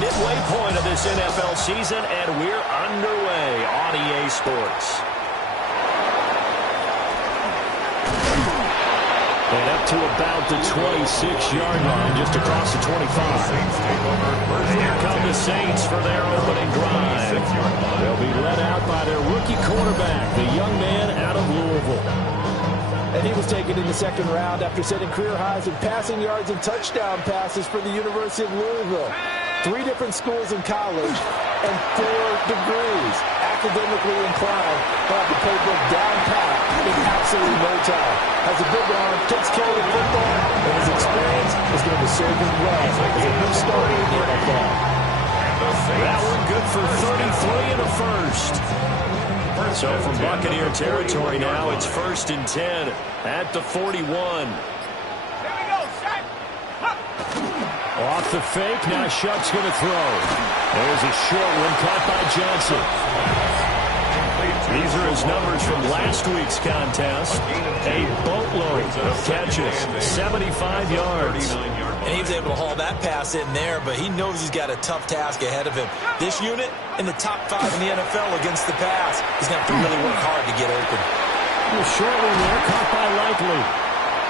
midway point of this NFL season, and we're underway on EA Sports. And up to about the 26-yard line, just across the 25. Here come the Saints for their opening drive. They'll be led out by their rookie quarterback, the young man out of Louisville. And he was taken in the second round after setting career highs in passing yards and touchdown passes for the University of Louisville. 3 different schools in college and 4 degrees. Academically inclined, but the playbook down pat in absolutely no time. Has a big arm, takes care of the football, and his experience is going to serve him well as a new starter in the NFL. That one good for 33 and a first. So from Buccaneer territory now, it's 1st and 10 at the 41. Off the fake, now Shuck's going to throw. There's a short one caught by Johnson. These are his numbers from last week's contest. A boatload of catches, 75 yards. And he was able to haul that pass in there, but he knows he's got a tough task ahead of him. This unit in the top 5 in the NFL against the pass. He's going to have to really work hard to get open. A short one there, caught by Likely.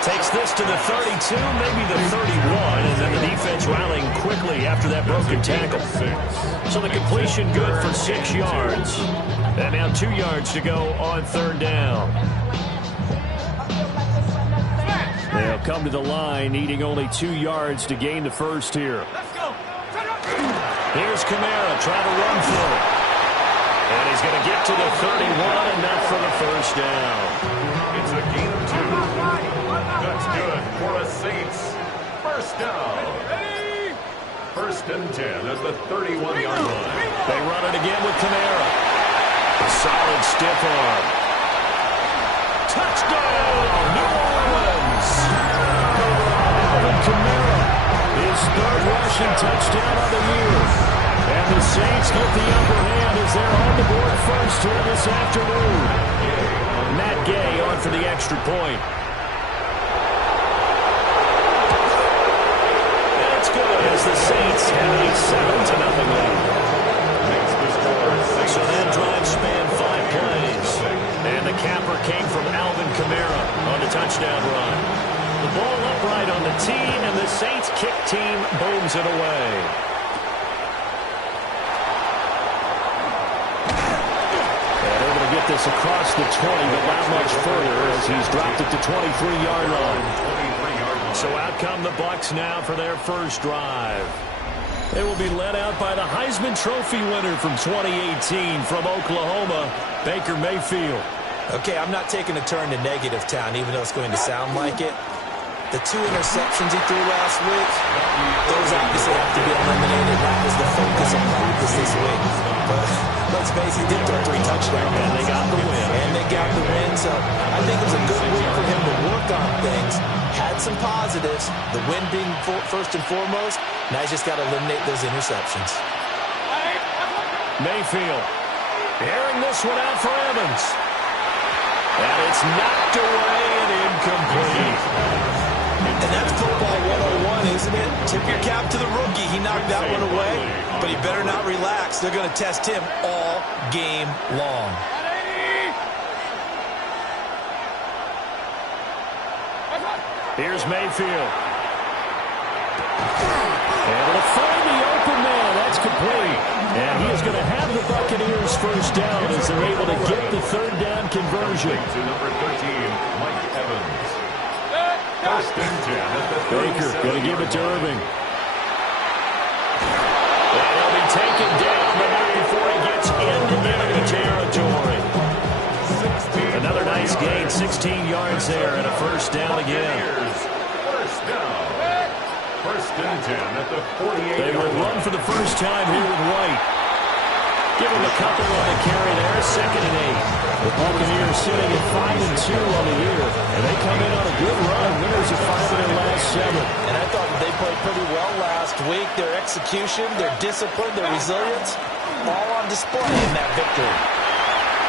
Takes this to the 32, maybe the 31, and then the defense rallying quickly after that broken tackle. So the completion good for 6 yards. And now 2 yards to go on 3rd down. They'll come to the line, needing only 2 yards to gain the first here. Here's Kamara trying to run for it. And he's going to get to the 31, enough for the first down. It's a gain of 2. That's good for a Saints. First down. 1st and 10 at the 31-yard line. They run it again with Kamara. A solid stiff arm. Touchdown, New Orleans. Alvin Kamara, his 3rd rushing touchdown of the year. And the Saints get the upper hand as they're on the board first here this afternoon. Matt Gay on for the extra point. As the Saints have a 7-0 lead. So that drive spanned 5 plays. And the capper came from Alvin Kamara on the touchdown run. The ball upright on the tee, and the Saints kick team booms it away. And able to get this across the 20, but not much further as he's dropped it to 23-yard line. So out come the Bucs now for their first drive. They will be led out by the Heisman Trophy winner from 2018 from Oklahoma, Baker Mayfield. Okay, I'm not taking a turn to negative town, even though it's going to sound like it. The 2 interceptions he threw last week, those obviously have to be eliminated. That was the focus of practice this week. But let's face it, he did throw 3 touchdowns. And they got the win. So I think it was a good week for him to work on things. Had some positives, the win being first and foremost. Now he's just got to eliminate those interceptions. Mayfield airing this one out for Evans. And it's knocked away and incomplete. And that's football 101, isn't it? Tip your cap to the rookie. He knocked that one away, but he better not relax. They're going to test him all game long. Here's Mayfield. Able to find the open man. That's complete. And he is going to have the Buccaneers first down as they're able to get the 3rd down conversion. To number 13, Mike Evans. 1st and 10 at the 37. Baker going to give it to Irving. And he'll be taken down, but not before he gets into enemy territory. Another nice gain, 16 yards there, and a first down again. First down. 1st and 10 at the 48. They will run for the first time here with White. Give him a couple on the carry there, 2nd and 8. The Buccaneers sitting at 5-2 on the year, and they come in on a good run. Winners of 5 of their last 7. And I thought they played pretty well last week. Their execution, their discipline, their resilience, all on display in that victory.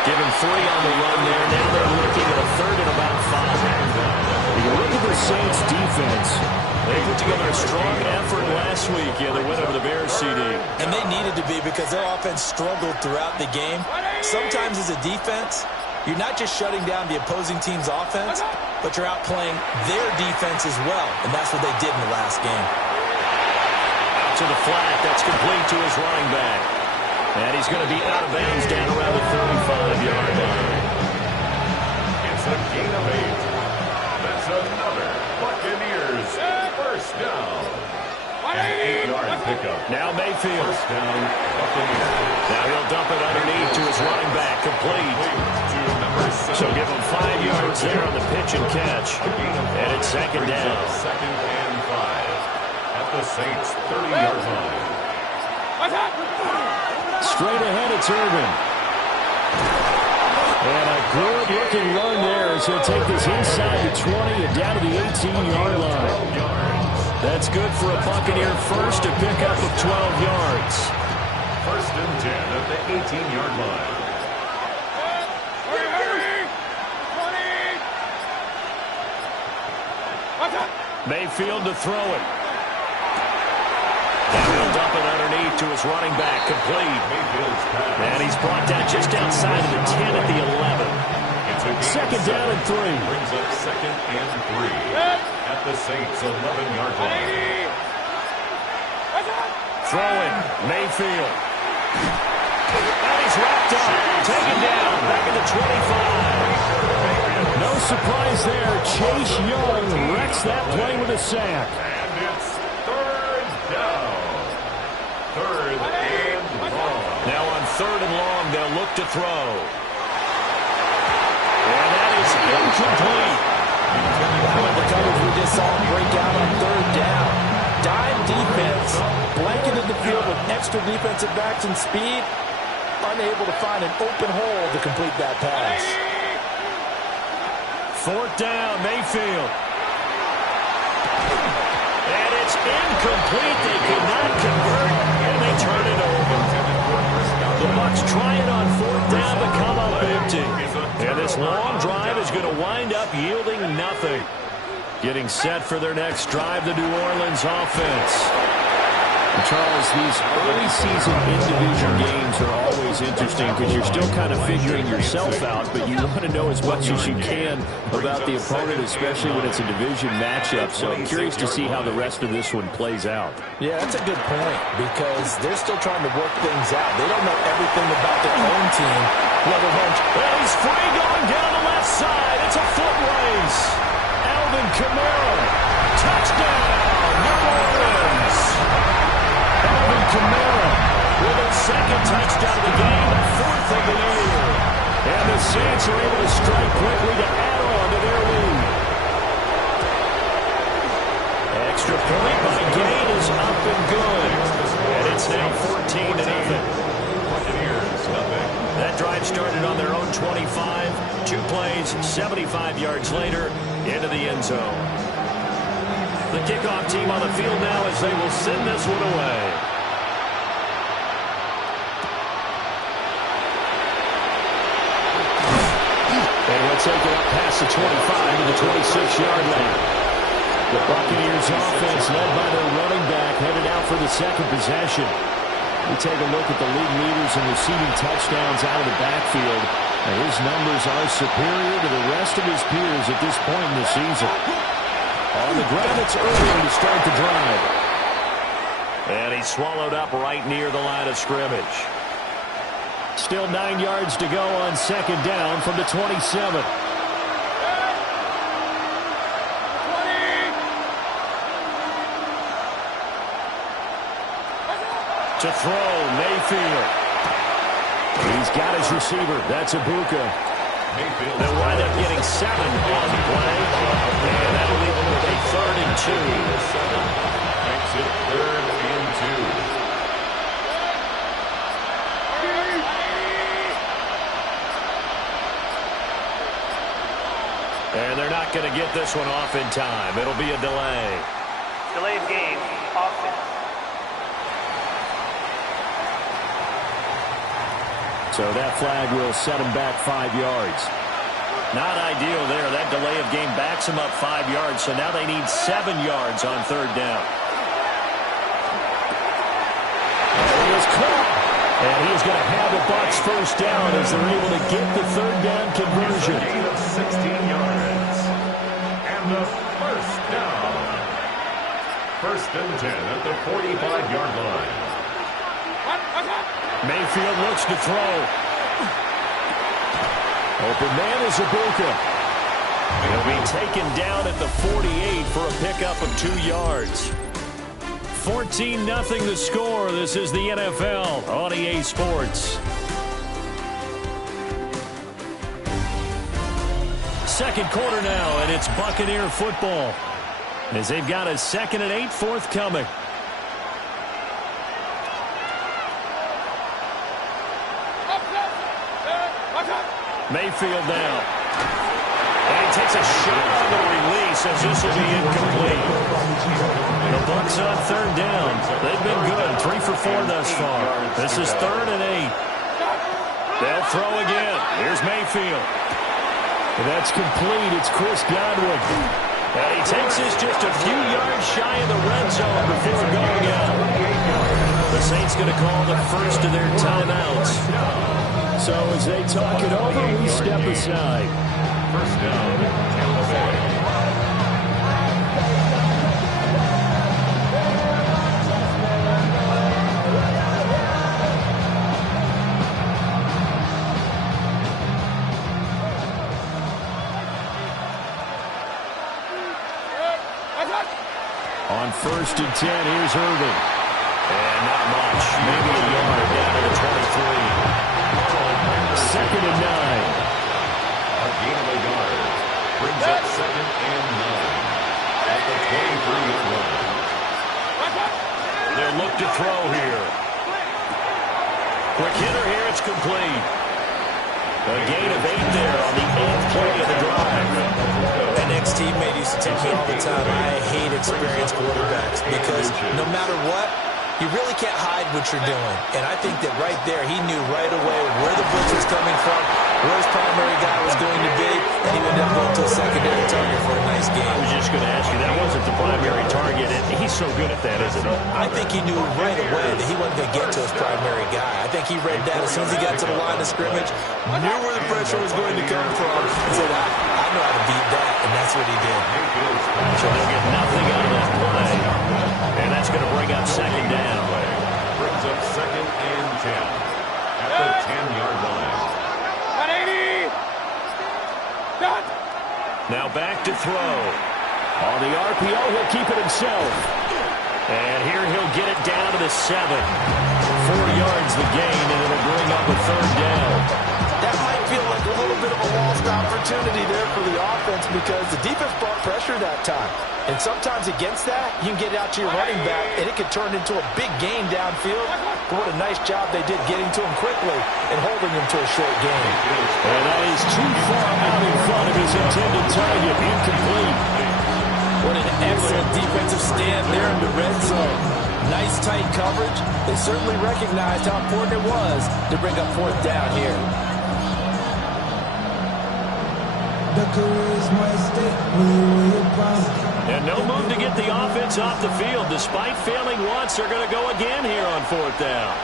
Given 3 on the run there. Now they're looking at a 3rd and about 5. You look at the Saints defense. They put together a strong effort last week in the win over the Bears, CD. And they needed to be because their offense struggled throughout the game. Sometimes as a defense, you're not just shutting down the opposing team's offense, but you're outplaying their defense as well. And that's what they did in the last game. Out to the flat. That's complete to his running back. And he's going to be out of bounds down around the 35-yard line. It's a gain of 8. That's another Buccaneers first down. An 8-yard pickup. Now Mayfield. First down, Buccaneers. Now he'll dump it underneath to his running back, complete. So give him 5 yards there on the pitch and catch. And it's second down. Second and 5 at the Saints' 30-yard line. Straight ahead, it's Irvin. And a good-looking run there as he'll take this inside the 20 and down to the 18-yard line. That's good for a Buccaneer first, a pickup of 12 yards. First and 10 at the 18-yard line. Mayfield to throw it. And he'll dump it underneath to his running back, complete. And he's brought down just outside of the 10 at the 11. Second down and 3. Brings up second and 3 at the Saints' 11-yard line. Throwing, Mayfield. And he's wrapped up, taken down, back at the 25. No surprise there. Chase Young wrecks that play with a sack. And it's third down. Third and long. Now on third and long, they'll look to throw. And that is incomplete. Well, the coverage we just saw break out on third down. Dime defense, blanketed the field with extra defensive backs and speed, unable to find an open hole to complete that pass. Fourth down, Mayfield. And it's incomplete. They could not convert, and they turn it over. The Bucs try it on fourth down to come up empty. And this long drive is going to wind up yielding nothing. Getting set for their next drive, the New Orleans offense. Charles, these early season in-division games are always interesting because you're still kind of figuring yourself out, but you want to know as much as you can about the opponent, especially when it's a division matchup. So I'm curious to see how the rest of this one plays out. Yeah, that's a good point because they're still trying to work things out. They don't know everything about their own team. Well, he's free going down the left side. It's a foot race. Alvin Kamara, touchdown, New Orleans. Alvin Kamara with his second touchdown of the game, the fourth of the year. And the Saints are able to strike quickly to add on to their lead. Extra point by Gate is up and good. And it's now 14-0. That drive started on their own 25. 2 plays, 75 yards later, into the end zone. The kickoff team on the field now as they will send this one away. And he'll take it up past the 25 to the 26-yard line. The Buccaneers offense led by their running back headed out for the second possession. We take a look at the league leaders in receiving touchdowns out of the backfield. And his numbers are superior to the rest of his peers at this point in the season. On the ground, it's Irvin to start the drive. And he's swallowed up right near the line of scrimmage. Still 9 yards to go on second down from the 27. To throw, Mayfield. He's got his receiver. That's Ibuka. They'll wind up getting 7 on the play. And that'll leave them with a 3rd and 2. Makes it 3rd and 2. And they're not going to get this one off in time. It'll be a delay. Delayed game, offense. So that flag will set him back 5 yards. Not ideal there. That delay of game backs them up 5 yards, so now they need 7 yards on third down. And he is caught. And he is going to have the Bucs first down as they're able to get the third down conversion. A gain of 16 yards. And the first down. 1st and 10 at the 45-yard line. Mayfield looks to throw. Open man is Ibuka. He'll be taken down at the 48 for a pickup of 2 yards. 14-0 the score. This is the NFL on EA Sports. Second quarter now, and it's Buccaneer football as they've got a 2nd and 8 forthcoming. Mayfield now. And he takes a shot on the release as this will be incomplete. The Bucs on third down. They've been good. 3 for 4 thus far. This is 3rd and 8. They'll throw again. Here's Mayfield. And that's complete. It's Chris Godwin. And he takes this just a few yards shy of the red zone before going out. The Saints going to call the first of their timeouts. So as they talk it over, we step aside. First down, Tampa Bay. On 1st and 10, here's Irvin. And not much. Maybe a yard down to the 23. 2nd and 9. A gain of a yard. Brings up 2nd and 9. At the 23-yard line. They'll look to throw here. Quick hitter here. It's complete. A gain of 8 there on the 8th play of the drive. An ex-teammate used to tell me all the time, I hate experienced quarterbacks because no matter what, you really can't hide what you're doing. And I think that right there, he knew right away where the blitz was coming from, where his primary guy was going to be, and he would end up going to a secondary target for a nice game. I was just going to ask you, that wasn't the primary target, and he's so good at that, isn't he? I think he knew right away that he wasn't going to get to his primary guy. I think he read that as soon as he got to the line of scrimmage, knew where the pressure was going to come from, and said, I know how to beat that, and that's what he did. So they'll get nothing out of that play, and that's going to bring up 2nd down. Brings up 2nd and 10 at the 10-yard line. Now back to throw. On the RPO, he'll keep it himself. And here he'll get it down to the 7. 4 yards the gain, and it'll bring up a 3rd down. That might feel like a little bit of a lost opportunity there for the offense because the defense brought pressure that time. And sometimes against that, you can get out to your running back, and it could turn into a big gain downfield. But what a nice job they did getting to him quickly and holding him to a short gain. And that is too far out in front of his intended target. Incomplete. What an excellent defensive stand there in the red zone. Nice tight coverage. They certainly recognized how important it was to bring up 4th down here. And no move to get the offense off the field. Despite failing once, they're going to go again here on 4th down.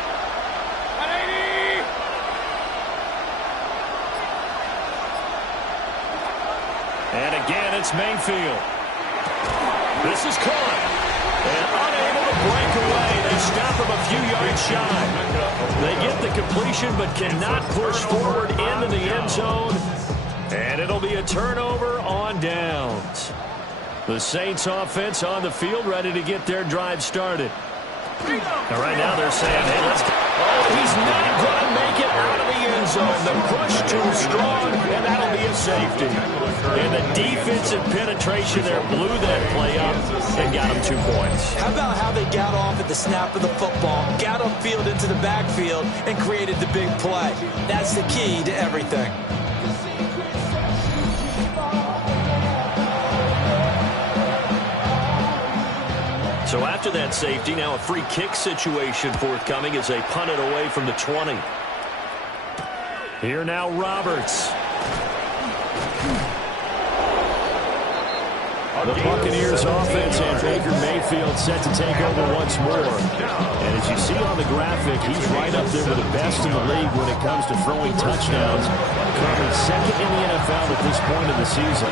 And again, it's Mayfield. This is caught. And unable to break away. They stop him a few yards shy. They get the completion but cannot push forward into the end zone. And it'll be a turnover on downs. The Saints offense on the field ready to get their drive started. And right now they're saying, hey, let's go. Oh, he's not going to make it out of the end zone. The push too strong, and that'll be a safety. And the defensive penetration there blew that play up and got him 2 points. How about how they got off at the snap of the football, got upfield into the backfield, and created the big play? That's the key to everything. So after that safety, now a free kick situation forthcoming as they punt it away from the 20. Here now Roberts. The Buccaneers offense and Baker Mayfield set to take over once more. And as you see on the graphic, he's right up there with the best in the league when it comes to throwing touchdowns. Currently second in the NFL at this point in the season.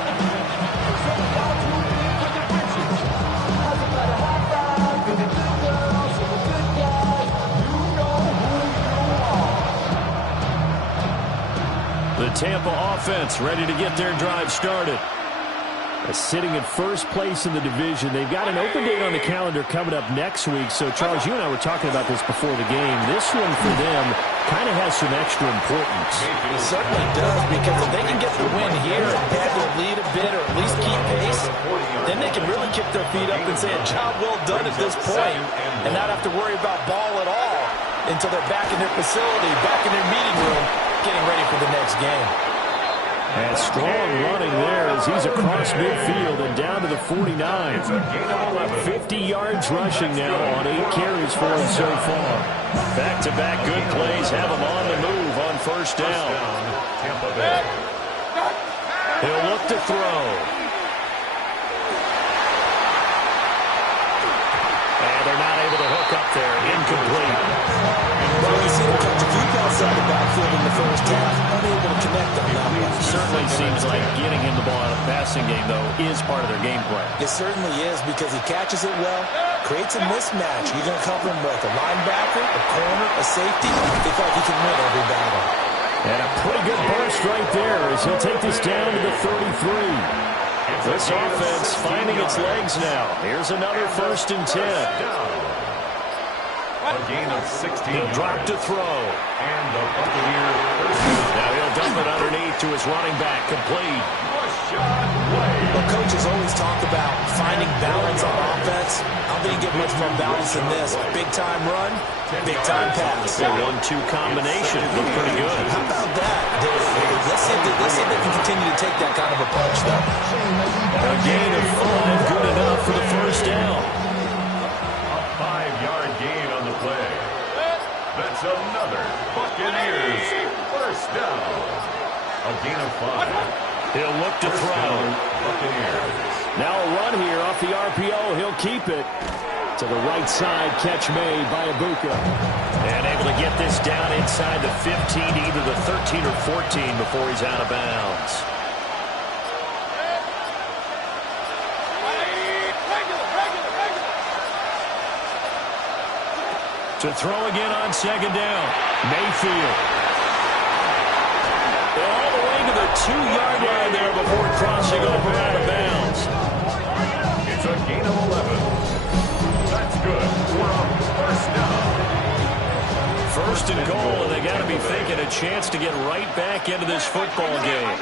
The Tampa offense ready to get their drive started. Sitting in first place in the division. They've got an open date on the calendar coming up next week. So, Charles, you and I were talking about this before the game. This one for them kind of has some extra importance. It certainly does, because if they can get the win here and pad their lead a bit or at least keep pace, then they can really kick their feet up and say a job well done at this point and not have to worry about ball at all until they're back in their facility, back in their meeting room, getting ready for the next game. And strong running there as he's across midfield and down to the 49. 50 yards rushing now on 8 carries for him so far. Back-to-back good plays have him on the move on first down. He'll look to throw. And they're not able to hook up there. Incomplete. Well, we've seen him catch a few passes out of the backfield in the first half, unable to connect them that much. Certainly seems like getting him the ball out of the passing game, though, is part of their game plan. It certainly is, because he catches it well, creates a mismatch. You're going to cover him with a linebacker, a corner, a safety. They feel like he can win every battle. And a pretty good burst right there as he'll take this down to the 33. This offense finding its legs now. Here's another 1st and 10. A gain of 16. He'll drop to throw. And the Buccaneer. Now he'll dump it underneath to his running back. Complete. Well, coaches always talk about finding balance on offense. I don't think you get much more balance than this. Big-time run, big-time pass. A 1-2 combination. Looked pretty good. How about that? Let's see if they can continue to take that kind of approach, though. A gain of 5. Good enough for the first down. A 5-yard gain on the play. That's another Buccaneers first down. A gain of 5. He'll look to throw. Now a run here off the RPO. He'll keep it. To the right side, catch made by Ibuka. And able to get this down inside the 15, either the 13 or 14 before he's out of bounds. To throw again on 2nd down. Mayfield. All the way to the 2-yard line there before crossing over out of bounds. It's a gain of 11. That's good for a first down. 1st and goal, and they got to be thinking a chance to get right back into this football game.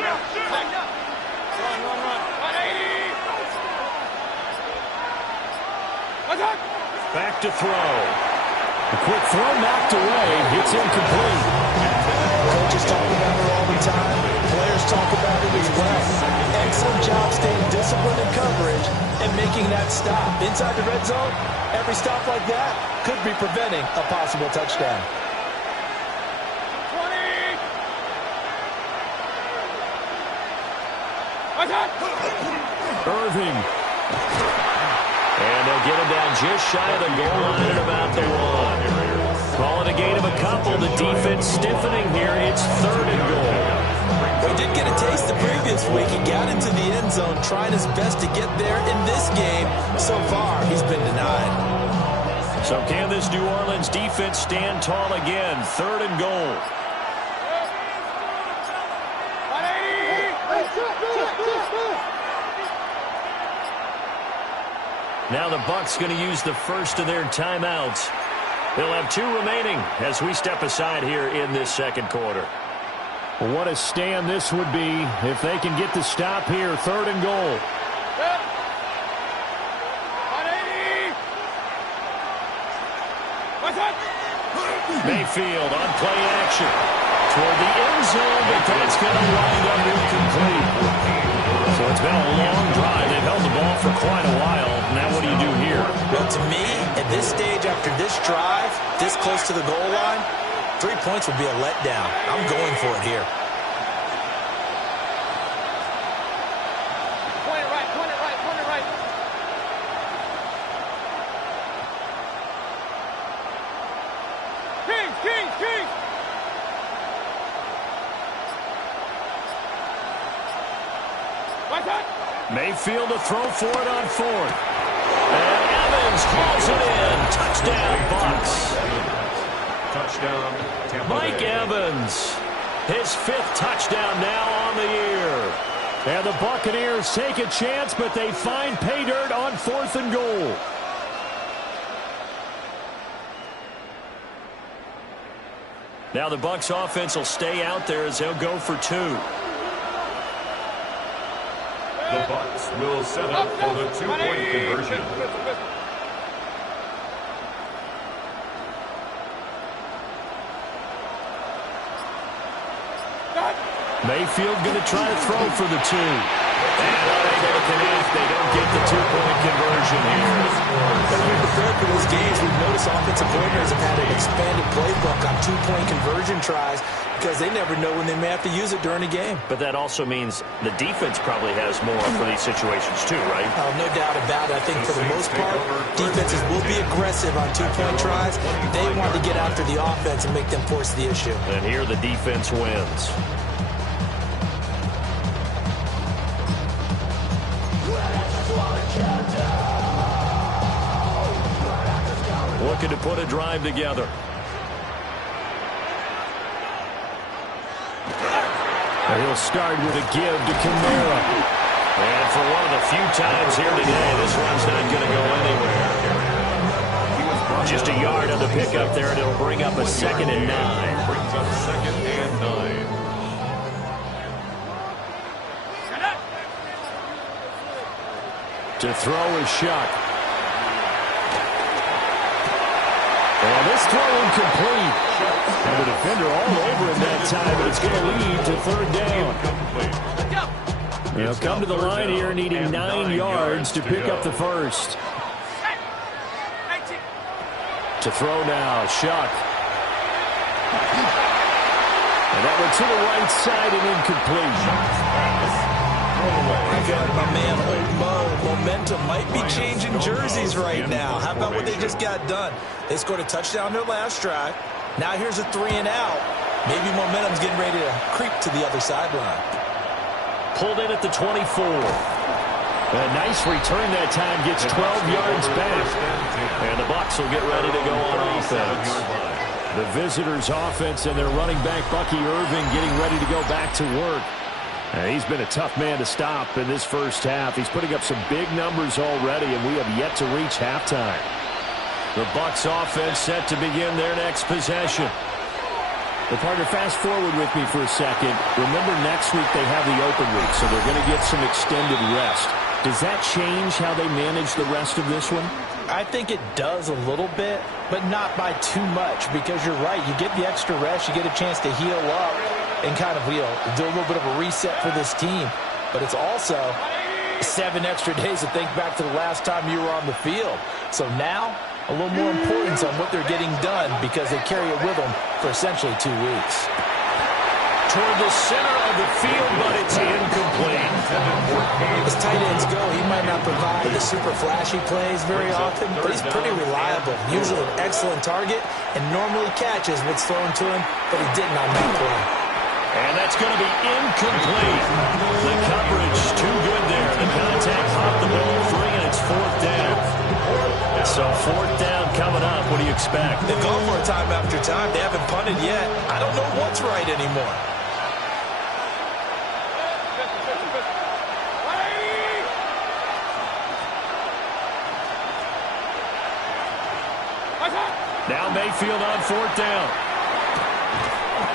Back to throw. A quick throw knocked away. It's incomplete. Coaches talk about it all the time. Players talk about it as well. Excellent job staying disciplined in coverage and making that stop. Inside the red zone, every stop like that could be preventing a possible touchdown. 20. Irving. And they'll get him down just shy of the goal line at about the 1. Calling a gain of a couple. The defense stiffening here. It's 3rd and goal. He did get a taste the previous week. He got into the end zone trying his best to get there. In this game, so far, he's been denied. So can this New Orleans defense stand tall again? 3rd and goal. Now the Bucs going to use the first of their timeouts. They'll have 2 remaining as we step aside here in this 2nd quarter. What a stand this would be if they can get the stop here. 3rd and goal. Mayfield on play action toward the end zone, but that's going to wind up incomplete. So it's been a long drive. They've held the ball for quite a while. Now what do you do here? Well, to me, at this stage after this drive, this close to the goal line, 3 points would be a letdown. I'm going for it here. Mayfield to throw for it on fourth. And Evans hauls it in. Touchdown, Bucs. Touchdown, Tampa Mike Bay. Evans, his 5th touchdown now on the year. And the Buccaneers take a chance, but they find pay dirt on 4th and goal. Now the Bucs offense will stay out there as they'll go for 2. The Bucs will set up for the 2-point conversion. Mayfield going to try to throw for the 2. And unable to connect. They don't get the 2-point conversion here. As we prepared for those games, we've noticed offensive coordinators have had an expanded playbook on 2-point conversion tries because they never know when they may have to use it during a game. But that also means the defense probably has more for these situations too, right? No doubt about it. I think for the most part, defenses will be aggressive on 2-point tries. They want to get after the offense and make them force the issue. And here the defense wins. Looking to put a drive together. And he'll start with a give to Kamara. And for one of the few times here today, this one's not going to go anywhere. Just a yard on the pickup there, and it'll bring up a 2nd and 9. Brings up 2nd and 9. To throw is Shuck. And this throw incomplete. And the defender all over him that time, but it's going to lead to 3rd down. They'll come to the line here needing 9 yards to pick up the first. To throw now, Shuck. And that one to the right side and incomplete. My man, Old Mo, momentum might be changing jerseys right now. How about what they just got done? They scored a touchdown their last drive. Now here's a 3 and out. Maybe momentum's getting ready to creep to the other sideline. Pulled in at the 24. A nice return that time, gets 12 yards back. And the Bucs will get ready to go on offense. The visitors' offense and their running back, Bucky Irving, getting ready to go back to work. And he's been a tough man to stop in this first half. He's putting up some big numbers already, and we have yet to reach halftime. The Bucs offense set to begin their next possession. Well, partner, fast forward with me for a second. Remember, next week they have the open week, so they're going to get some extended rest. Does that change how they manage the rest of this one? I think it does a little bit, but not by too much, because you're right. You get the extra rest. You get a chance to heal up and kind of, do a little bit of a reset for this team. But it's also 7 extra days to think back to the last time you were on the field. So now, a little more importance on what they're getting done because they carry it with them for essentially 2 weeks. Toward the center of the field, but it's incomplete. As tight ends go, he might not provide the super flashy plays very often, but he's pretty reliable. Usually an excellent target and normally catches what's thrown to him, but he didn't on that play. And that's going to be incomplete. The coverage too good there. The contact caught the ball free, and it's 4th down. So 4th down coming up. What do you expect? They've gone for it time after time. They haven't punted yet. I don't know what's right anymore. Now Mayfield on 4th down.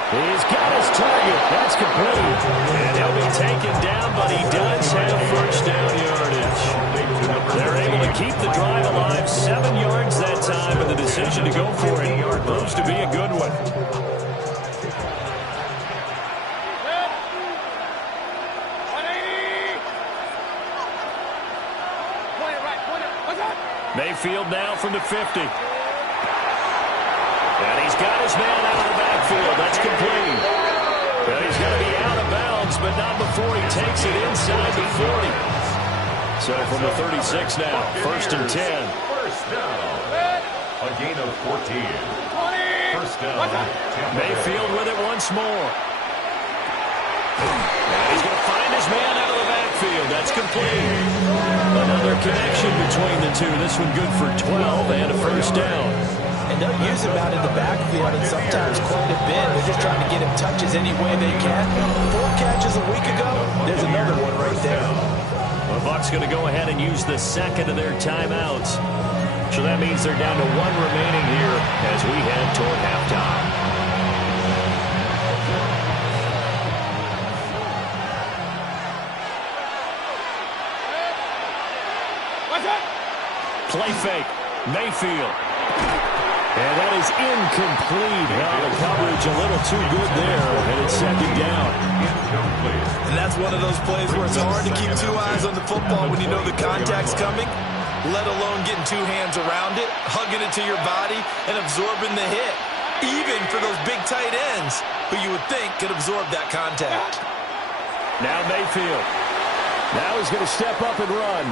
He's got his target. That's complete. And he'll be taken down, but he does have first down yardage. They're able to keep the drive alive. 7 yards that time, and the decision to go for it proves to be a good one. Mayfield now from the 50. And he's got his man out of the backfield. That's complete. And he's going to be out of bounds, but not before he takes it inside the 40. So from the 36 now, 1st and 10. First down. A gain of 14. First down. Mayfield with it once more. And he's going to find his man out of the backfield. Mayfield. That's complete. Another connection between the two. This one good for 12 and a first down. And they'll use him out in the backfield and sometimes quite a bit. They're just trying to get him touches any way they can. 4 catches a week ago. There's another one right there. The Bucs going to go ahead and use the second of their timeouts. So that means they're down to 1 remaining here as we head toward halftime. Play fake. Mayfield. And that is incomplete. Now the coverage a little too good there, and it's second down. And that's one of those plays where it's hard to keep 2 eyes on the football when you know the contact's coming, let alone getting 2 hands around it, hugging it to your body, and absorbing the hit, even for those big tight ends who you would think could absorb that contact. Now Mayfield. Now he's going to step up and run.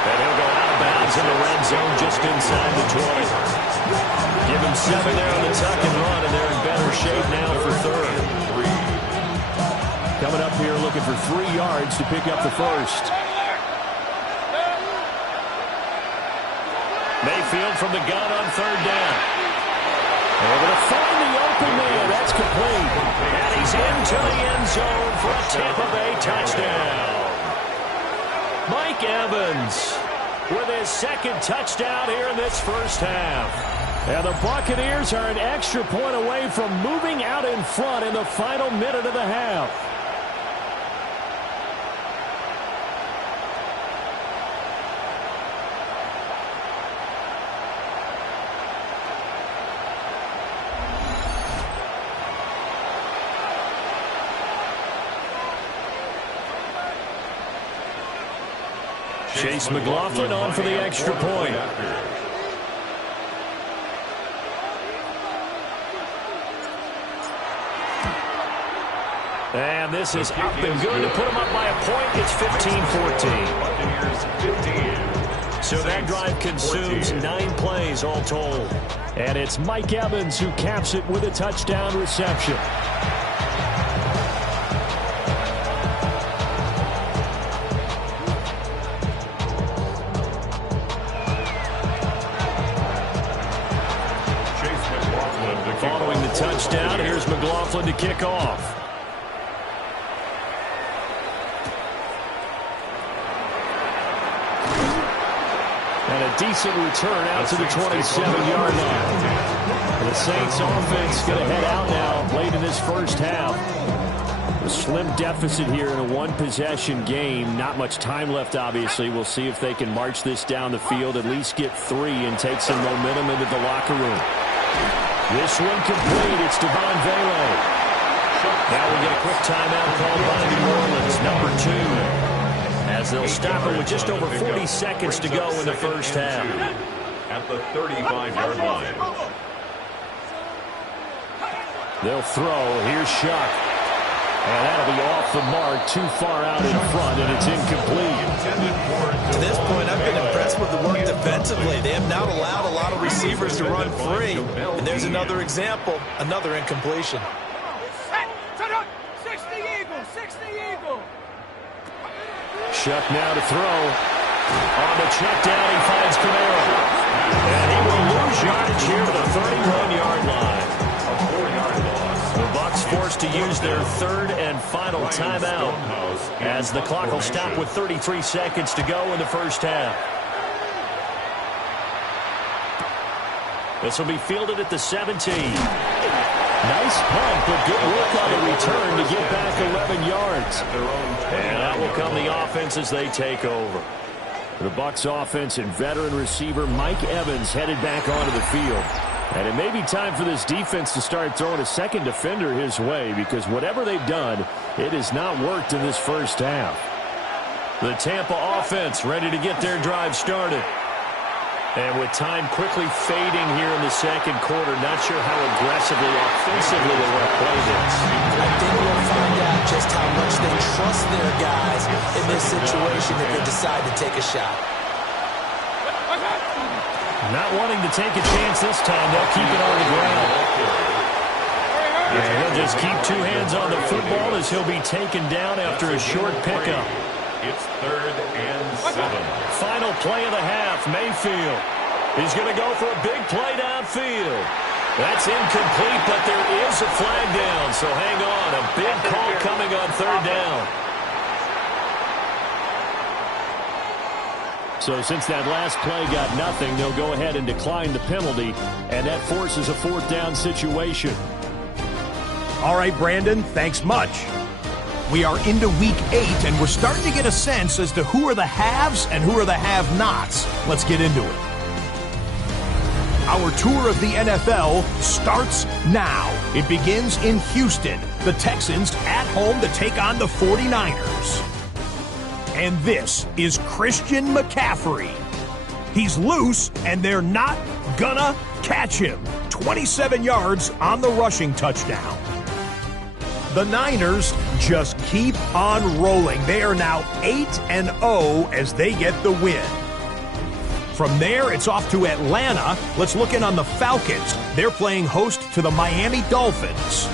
And he'll go out of bounds in the red zone just inside the 20. Give him 7 there on the tuck and run, and they're in better shape now for third. Coming up here looking for 3 yards to pick up the first. Mayfield from the gun on third down. Able to find the open man. That's complete. And he's into the end zone for a Tampa Bay touchdown. Mike Evans with his second touchdown here in this first half. And the Buccaneers are an extra point away from moving out in front in the final minute of the half. Chase McLaughlin on for the extra point. And this is up and good to put them up by a point. It's 15-14. So that drive consumes 9 plays all told. And it's Mike Evans who caps it with a touchdown reception. Following the touchdown, here's McLaughlin to kick off. And a decent return out to the 27-yard line. The Saints offense going to head out now late in this first half. A slim deficit here in a 1-possession game. Not much time left, obviously. We'll see if they can march this down the field, at least get 3 and take some momentum into the locker room. This one complete. It's Devon Vele. Now we get a quick timeout called by New Orleans, number 2. As they'll stop it with just over 40 seconds to go in the first half. At the 35-yard line. They'll throw. Here's Shuck. And that'll be off the mark, too far out in front, and it's incomplete. To this point, I've been impressed with the work defensively. They have not allowed a lot of receivers to run free. And there's another example, another incompletion. 60 Eagle. Shuck now to throw. On the check down, he finds Camaro. And he will lose yardage here to the 31-yard line. The Bucs forced to use their third and final timeout as the clock will stop with 33 seconds to go in the first half. This will be fielded at the 17. Nice punt, but good work on the return to get back 11 yards. And that will come the offense as they take over. The Bucs offense and veteran receiver Mike Evans headed back onto the field. And it may be time for this defense to start throwing a second defender his way, because whatever they've done, it has not worked in this first half. The Tampa offense ready to get their drive started. And with time quickly fading here in the second quarter, not sure how aggressively, offensively they want to play this. I think we'll find out just how much they trust their guys in this situation if they decide to take a shot. Not wanting to take a chance this time, they'll keep it on the ground. And he'll just keep two hands on the football as he'll be taken down after a short pickup. It's 3rd and 7. Final play of the half, Mayfield. He's going to go for a big play downfield. That's incomplete, but there is a flag down, so hang on. A big call coming on 3rd down. So since that last play got nothing, they'll go ahead and decline the penalty, and that forces a 4th down situation. All right, Brandon, thanks much. We are into week 8, and we're starting to get a sense as to who are the haves and who are the have-nots. Let's get into it. Our tour of the NFL starts now. It begins in Houston. The Texans at home to take on the 49ers. And this is Christian McCaffrey. He's loose, and they're not gonna catch him. 27 yards on the rushing touchdown. The Niners just keep on rolling. They are now 8-0 as they get the win. From there, it's off to Atlanta. Let's look in on the Falcons. They're playing host to the Miami Dolphins.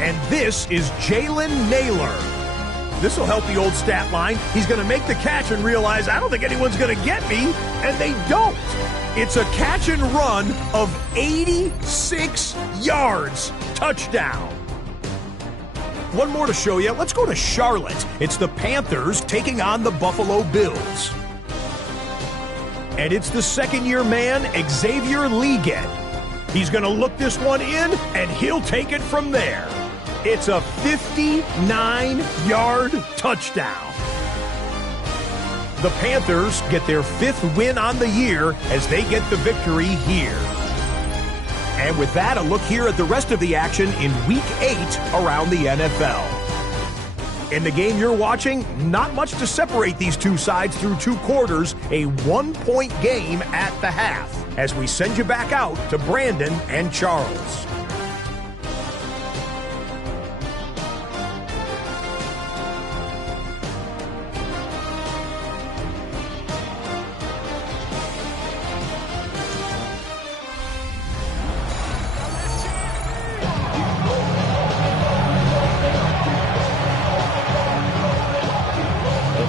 And this is Jalen Naylor. This will help the old stat line. He's going to make the catch and realize, I don't think anyone's going to get me, and they don't. It's a catch and run of 86 yards. Touchdown. One more to show you. Let's go to Charlotte. It's the Panthers taking on the Buffalo Bills. And it's the second-year man, Xavier Legette. He's going to look this one in, and he'll take it from there. It's a 59-yard touchdown. The Panthers get their 5th win on the year as they get the victory here. And with that, a look here at the rest of the action in Week 8 around the NFL. In the game you're watching, not much to separate these two sides through 2 quarters, a 1-point game at the half, as we send you back out to Brandon and Charles.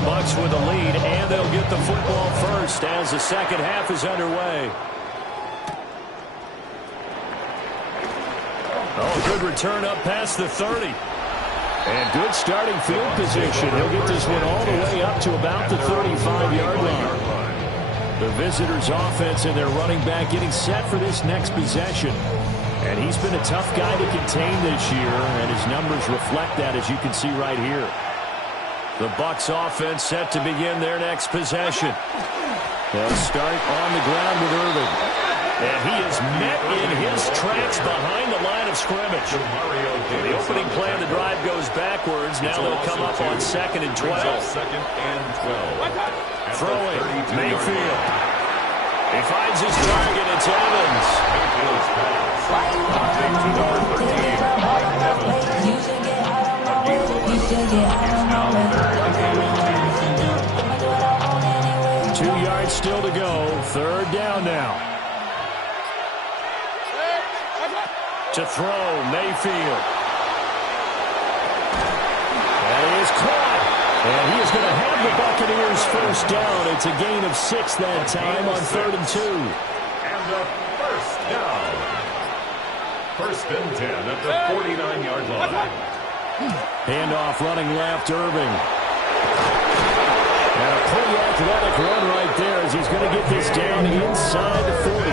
Bucs with a lead, and they'll get the football first as the second half is underway. Oh, good return up past the 30. And good starting field position. He'll get this one all the way up to about the 35-yard line. The visitors' offense and their running back getting set for this next possession. And he's been a tough guy to contain this year, and his numbers reflect that, as you can see right here. The Bucs offense set to begin their next possession. They'll start on the ground with Irving. And he is met in his tracks behind the line of scrimmage. The opening play of the drive goes backwards. Now they'll come up on 2nd and 12. Throwing, Mayfield. He finds his target. It's Evans. Still to go. 3rd down now. To throw, Mayfield. And he is caught. And he is going to have the Buccaneers first down. It's a gain of 6 that time on 3rd and 2. And the first down. 1st and 10 at the 49-yard line. Handoff running left, Irving. And a pretty athletic run right there as he's going to get this down inside the 40.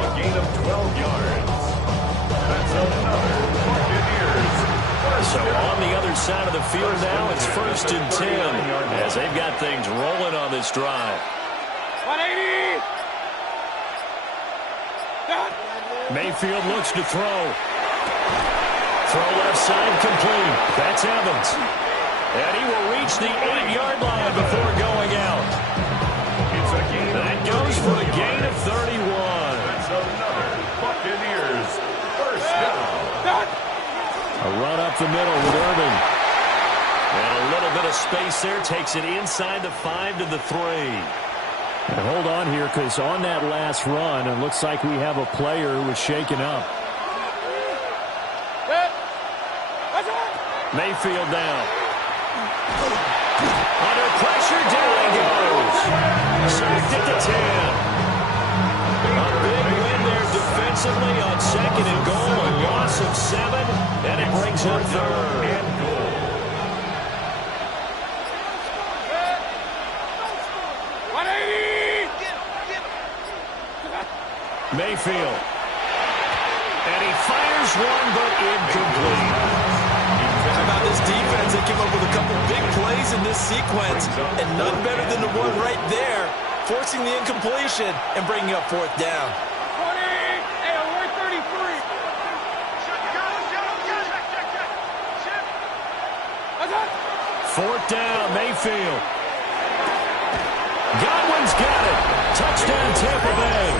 A gain of 12 yards. That's another Buccaneers. So on the other side of the field now, it's 1st and 10 as they've got things rolling on this drive. 180! Mayfield looks to throw. Throw left side complete. That's Evans. And he will reach the 8-yard line before going out. That goes for a gain of 31. That's another Buccaneers first down. A run up the middle with Irving. And a little bit of space there takes it inside the 5 to the 3. And hold on here, because on that last run, it looks like we have a player who was shaken up. Mayfield down. Under pressure, down he goes. Sacked at the 10. A big win there defensively on 2nd and goal. A loss of 7, and it brings up 3rd and goal. Mayfield. And he fires one, but incomplete. How about this defense? They came up with a couple big plays in this sequence, and none better than the one right there, forcing the incompletion and bringing up 4th down. 4th down, Mayfield. Godwin's got it. Touchdown, Tampa Bay.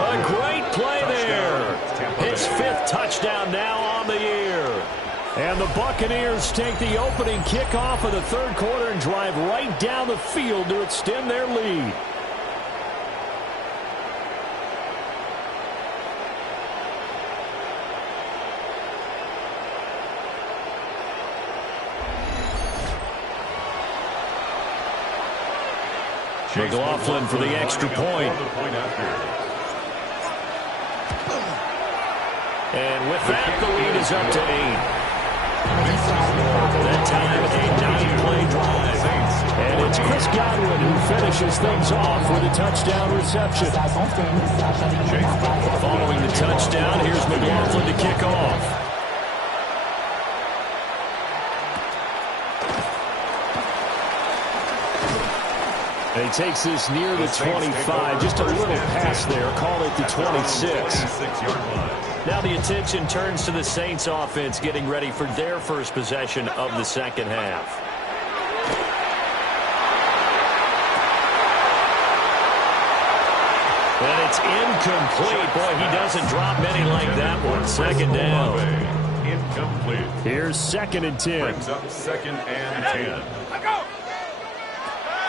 A great play there. His 5th touchdown now on the year. And the Buccaneers take the opening kickoff of the 3rd quarter and drive right down the field to extend their lead. McLaughlin for the extra point. And with that, the lead is up to 8. That time, a 9-play drive. And it's Chris Godwin who finishes things off with a touchdown reception. Following the touchdown, here's McLaughlin to kick off. And he takes this near the 25. Just a little pass there. Call it the 26. Now the attention turns to the Saints offense getting ready for their first possession of the 2nd half. And it's incomplete. Boy, he doesn't drop many like that one. 2nd down. Incomplete. Here's 2nd and 10. Brings up 2nd and 10.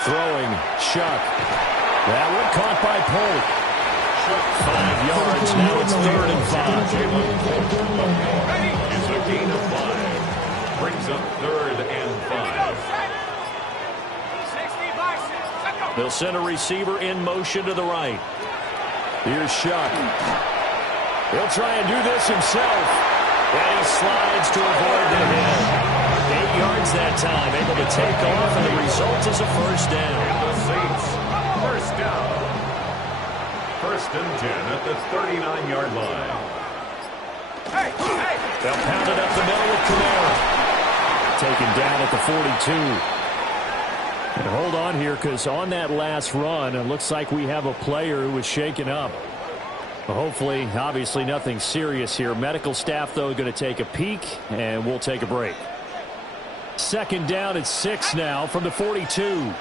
Throwing, Shuck. That one caught by Polk. 5 yards, now it's 3rd and 5. It's a gain of 5. Brings up 3rd and 5. They'll send a receiver in motion to the right. Here's Shuck. He'll try and do this himself. And he slides to avoid the hit. 8 yards that time, able to take off, and the result is a 1st down. The Saints, 1st down. 1st and 10 at the 39-yard line. They'll pound it up the middle with Kamara. Taken down at the 42. And hold on here, because on that last run, it looks like we have a player who was shaken up. Hopefully, obviously nothing serious here. Medical staff, though, going to take a peek, and we'll take a break. 2nd down at 6 now from the 42.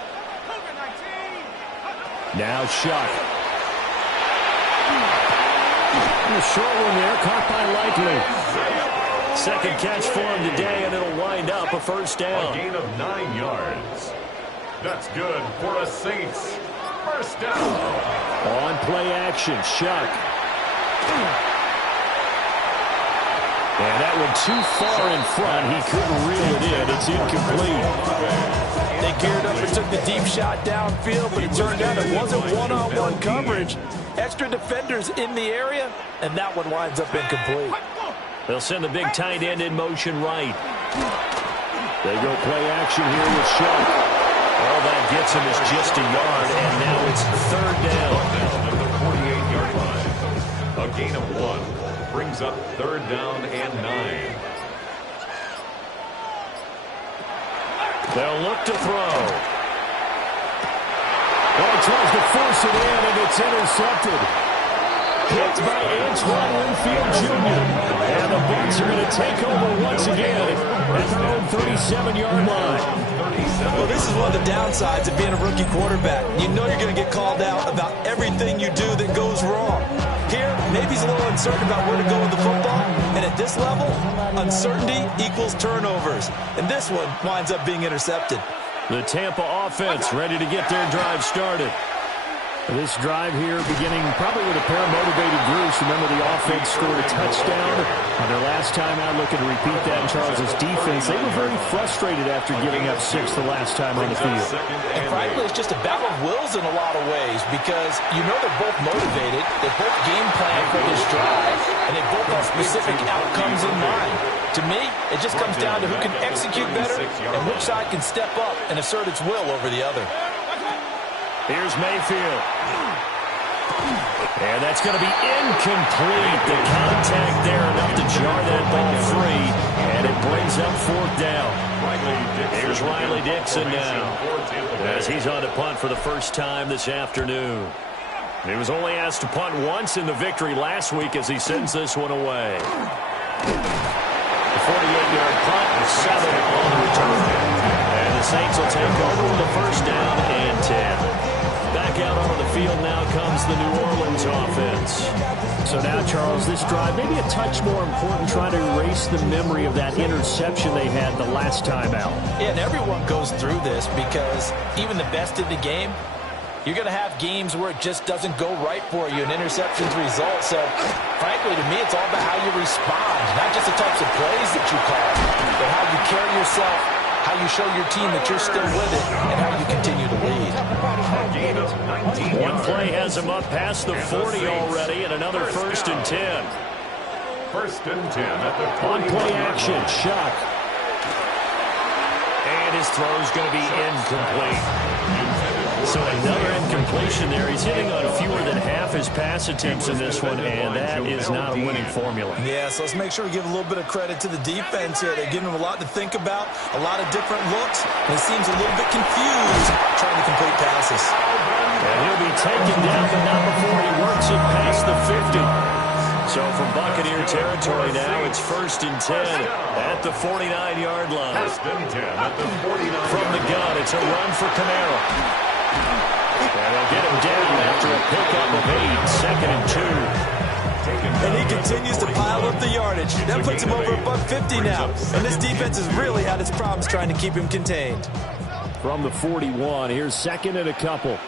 Now Shuck. A short one there, caught by Likely. 2nd catch for him today, and it'll wind up a 1st down. A gain of 9 yards. That's good for the Saints. 1st down. On play action, Shuck. And that one too far in front. He couldn't reel it in. It's incomplete. They geared up and took the deep shot downfield, but it turned out it wasn't one-on-one coverage. Extra defenders in the area, and that one winds up incomplete. They'll send the big tight end in motion right. They go play action here with Shuck. All that gets him is just a yard, and now it's 3rd down. At the 48-yard line. A gain of 1. Brings up 3rd down and 9. They'll look to throw. Well, he tries to force it in, and it's intercepted. Picked by Antoine Winfield Jr. And the Bucs are going to take over once again at their own 37-yard line. Well, this is one of the downsides of being a rookie quarterback. You know you're going to get called out about everything you do that goes wrong. Here, maybe he's a little uncertain about where to go with the football. And at this level, uncertainty equals turnovers. And this one winds up being intercepted. The Tampa offense ready to get their drive started. This drive here beginning probably with a pair of motivated groups. Remember, the offense scored a touchdown on their last time out, looking to repeat that in Charles' defense. They were very frustrated after giving up 6 the last time on the field. And frankly, it's just a battle of wills in a lot of ways because you know they're both motivated, they're both game plan for this drive, and they both have specific outcomes in mind. To me, it just comes down to who can execute better and which side can step up and assert its will over the other. Here's Mayfield. And that's going to be incomplete. The contact there enough to jar that ball free. And it brings up 4th down. Here's Riley Dixon now, as he's on to punt for the first time this afternoon. He was only asked to punt once in the victory last week as he sends this one away. The 48-yard punt with 7 on the return. And the Saints will take over with a first down and 10. Back out onto the field now comes the New Orleans offense. So now, Charles, this drive maybe a touch more important, trying to erase the memory of that interception they had the last time out. Yeah, and everyone goes through this because even the best in the game, you're going to have games where it just doesn't go right for you, and interceptions result. So, frankly, to me, it's all about how you respond, not just the types of plays that you call, but how you carry yourself, how you show your team that you're still with it, and how you continue to lead. One play has him up past the 40 already, and another 1st and 10. 1st and 10 at the 20. On play action, Shuck. And his throw's going to be incomplete. So another incompletion there. He's hitting on fewer than half his pass attempts in this one, and that is not a winning formula. Yeah, so let's make sure we give a little bit of credit to the defense here. They're giving him a lot to think about, a lot of different looks, and he seems a little bit confused trying to complete passes. And he'll be taken down, but not before he works it past the 50. So from Buccaneer territory now, it's 1st and 10 at the 49-yard line. 1st and 10 at the 49. From the gun, it's a run for Camaro. And they'll get him down after a pickup of 8, 2nd and 2. And he continues to pile up the yardage. That puts him over above 50 now. And this defense has really had its problems trying to keep him contained. From the 41, here's 2nd and a couple.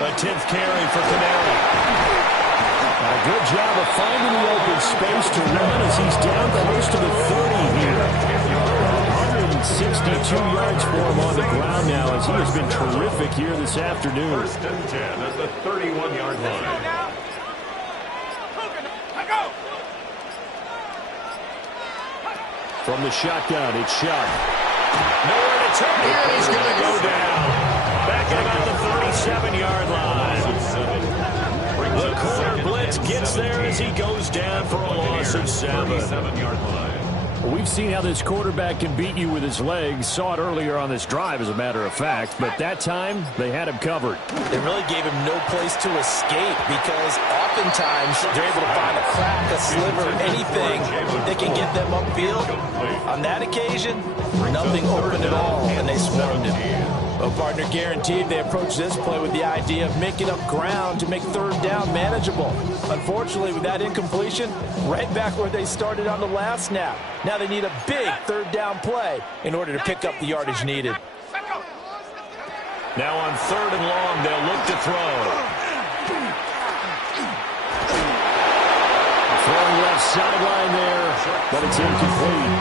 A 10th carry for Camaro. A good job of finding the open space to run as he's down close to the 30 here. 162 yards for him on the ground now as he has been terrific here this afternoon. 1st and 10 at the 31-yard line. From the shotgun, it's Shuck. Nowhere to turn here, he's going to go down. Back at about the 37-yard line. The corner blitz gets there as he goes down for a loss of 7. 37-yard line. Well, we've seen how this quarterback can beat you with his legs. Saw it earlier on this drive, as a matter of fact. But that time, they had him covered. They really gave him no place to escape because oftentimes they're able to find a crack, a sliver, anything that can get them upfield. On that occasion, nothing open at all, and they swarmed him. Well, partner, guaranteed they approach this play with the idea of making up ground to make 3rd down manageable. Unfortunately, with that incompletion, right back where they started on the last snap. Now they need a big 3rd down play in order to pick up the yardage needed. Now on 3rd and long, they'll look to throw. Throwing left sideline there, but it's incomplete.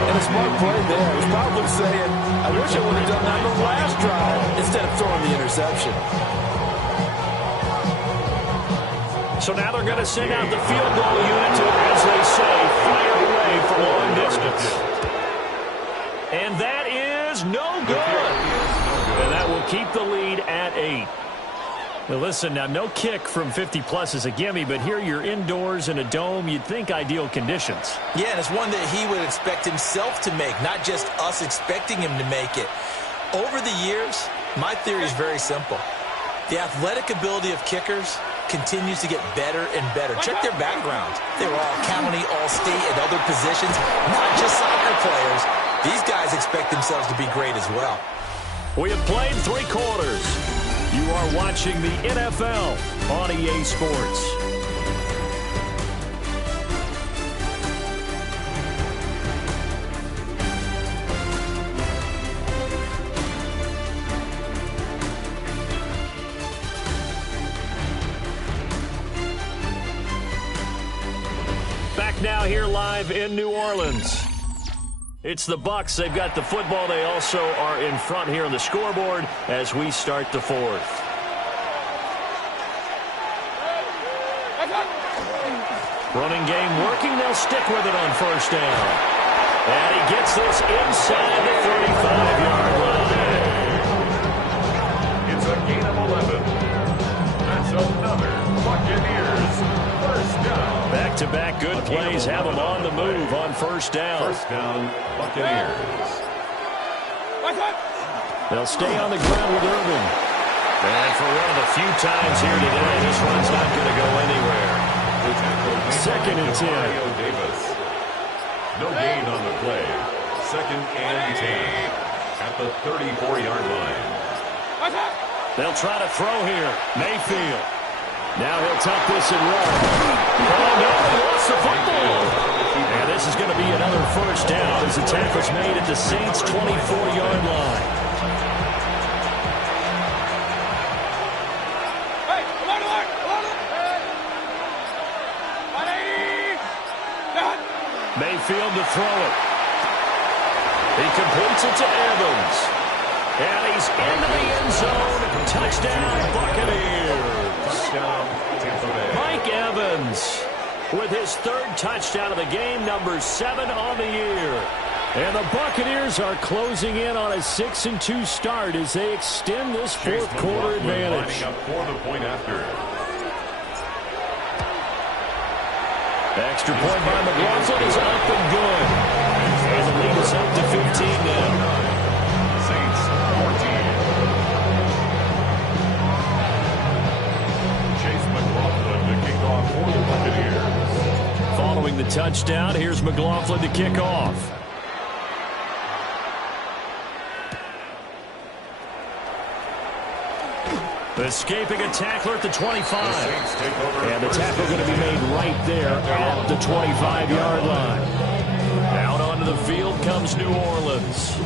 And a smart play there. He's probably saying, I wish I would have done that on the last drive instead of throwing the interception. So now they're going to send out the field goal unit to, as they say, fire away for long distance. And that is no good. And that will keep the lead at 8. Well, listen, now no kick from 50-plus is a gimme, but here you're indoors in a dome. You'd think ideal conditions. Yeah, and it's one that he would expect himself to make, not just us expecting him to make it. Over the years, my theory is very simple. The athletic ability of kickers continues to get better and better. Check their backgrounds. They were all county, all state, and other positions, not just soccer players. These guys expect themselves to be great as well. We have played 3 quarters. You are watching the NFL on EA Sports. here live in New Orleans. It's the Bucs. They've got the football. They also are in front here on the scoreboard as we start the fourth. Running game working. They'll stick with it on first down. And he gets this inside the 35-yard line. It's a gain of 11. That's another Buccaneers first down. Back-to-back good plays have them on the move on first down. First down, Buccaneers. They'll stay on the ground with Irvin. And for one of the few times here today, this one's not going to go anywhere. Second and 10. Davis. No gain on the play. Second and 10 at the 34-yard line. They'll try to throw here. Mayfield. Now he'll tuck this and run. Oh, no, he lost the football. And this is going to be another first down as the tackle's made at the Saints' 24-yard line. Mayfield to throw it. He completes it to Evans. And he's into the end zone. Touchdown, Buccaneers. Touchdown, Tampa Bay. Mike Evans with his third touchdown of the game, number 7 on the year. And the Buccaneers are closing in on a 6-2 start as they extend this fourth quarter advantage. Lining up for the point after. Extra point by McLaughlin is up and good. And the lead is up to 15 now. Saints 14. Chase McLaughlin to kick off for the Buccaneers. Following the touchdown, here's McLaughlin to kick off. Escaping a tackler at the 25. And the tackle going to be made right there at the 25-yard line. Out onto the field comes New Orleans.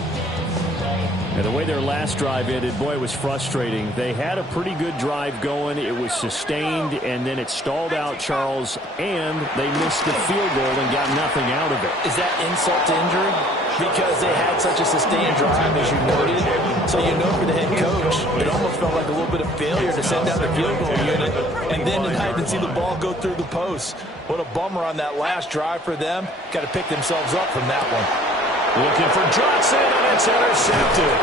And the way their last drive ended, boy, it was frustrating. They had a pretty good drive going. It was sustained, and then it stalled out, Charles, and they missed the field goal and got nothing out of it. Is that insult to injury? Because they had such a sustained drive, as you noted. So you know for the head coach, it almost felt like a little bit of failure to send down the field goal unit and then to not even see the ball go through the post. What a bummer on that last drive for them. Got to pick themselves up from that one. Looking for Johnson, and it's intercepted.